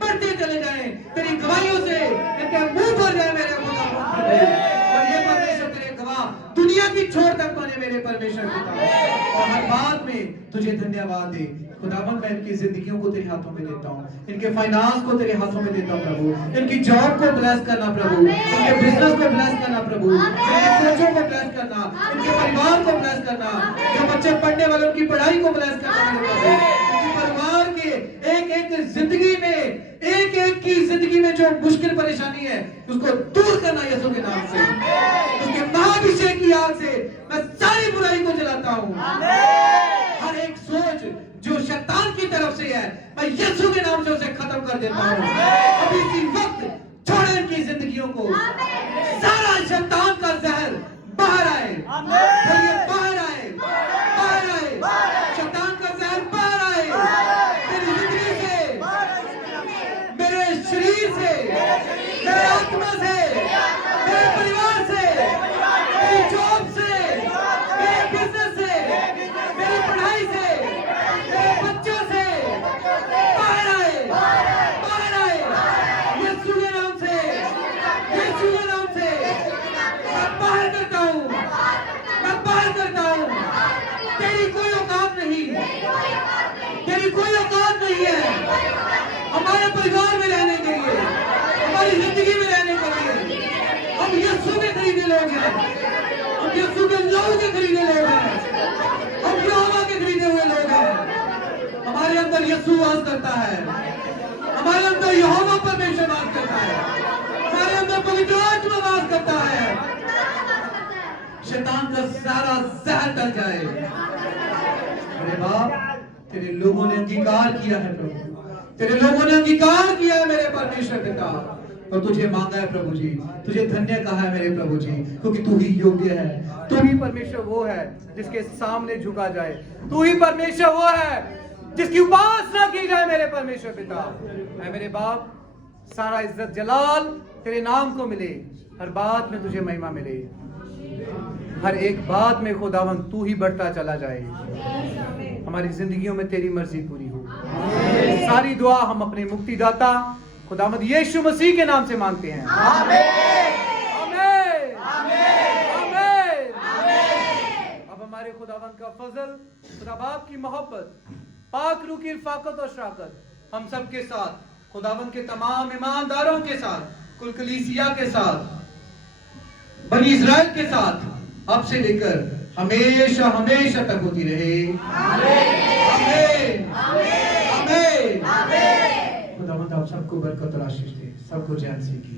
बढ़ते चले जाएं तेरी गवाहियों से, इनके मुंह भर जाए मेरे खुदावन, और ये परमेश्वर तेरे गवाह दुनिया की छोर तक बने मेरे परमेश्वर पिता। और हर बात में तुझे धन्यवाद दे खुदावन। मैं इनकी जिंदगियों को तेरे हाथों में देता हूँ, इनके फाइनेंस को तेरे हाथों में देता हूँ प्रभु। इनकी जॉब को ब्लेस करना प्रभु, इनके बिजनेस को ब्लेस करना प्रभु, इनके सोचों को ब्लेस करना, इनके परिवार को ब्लेस करना, जो बच्चे पढ़ने वाले उनकी पढ़ाई को ब्लेस करना प्रभु। इनके परिवार के एक एक जिंदगी में, एक एक की जिंदगी में जो मुश्किल परेशानी है उसको दूर करना यीशु के नाम से। उसके महाभिषेक की आग से मैं सारी बुराई को जलाता हूँ। हर एक सोच जो शैतान की तरफ से है मैं यीशु के नाम से उसे खत्म कर देता हूँ। अभी इसी वक्त छोड़े इनकी जिंदगियों को, सारा शैतान का जहर बाहर आए, बोलिए बाहर आए, बाहर आए, शैतान का जहर बाहर आए तेरी जिंदगी से, मेरे शरीर से, मेरे आत्मा से, मेरे परिवार से, मेरी जॉब से, मेरे बिजनेस से, मेरी पढ़ाई से, मेरे बच्चों से, बाहर आए, बाहर आए यीशु के नाम से, यीशु के नाम से मैं बाहर करता हूँ, मैं बाहर करता हूँ। तेरी कोई औकात नहीं, तेरी कोई औकात नहीं है हमारे परिवार में रहने के लिए, हमारी जिंदगी में रहने के लिए। हम यीशु के खरीदे लोग हैं, हम यीशु के लहू के खरीदे लोग हैं, हम यहोवा के खरीदे हुए लोग हैं। हमारे अंदर यीशु वास करता है, हमारे अंदर यहोवा परमेश्वर वास करता है, हमारे अंदर पवित्र आत्मा वास करता है। शैतान का सारा जहर टल जाए। अरे बाप, तेरे लोगों ने अंगीकार किया है प्रभु, तेरे लोगों ने अंगीकार किया है मेरे परमेश्वर पिता, और तुझे मांगा है प्रभु जी, तुझे धन्य कहा है मेरे प्रभु जी, क्योंकि तू ही योग्य है। तू ही परमेश्वर वो है जिसके सामने झुका जाए, तू ही परमेश्वर वो है जिसकी उपासना की जाए मेरे परमेश्वर पिता। ऐ मेरे बाप, सारा इज्जत जलाल तेरे नाम को मिले, हर बात में तुझे महिमा मिले, हर एक बात में खुदावन तू ही बढ़ता चला जाए। हमारी जिंदगियों में तेरी मर्जी पूरी हो। सारी दुआ हम अपने मुक्तिदाता खुदावंद यीशु मसीह के नाम से मांगते हैं। आमीन, आमीन, आमीन, आमीन। अब हमारे खुदावंद का फजल, खुदा बाप की मोहब्बत, पाक रूह की रफाकत और शराकत हम सब के साथ, खुदावंद के तमाम ईमानदारों के साथ, कुल कलीसिया के साथ, बनी इज़राइल के साथ, अब से लेकर हमेशा हमेशा तक होती रहे। आमीन, आमीन, आमीन। खुदावंद आप सबको बरकत और आशीष दे, सबको जैन सी की।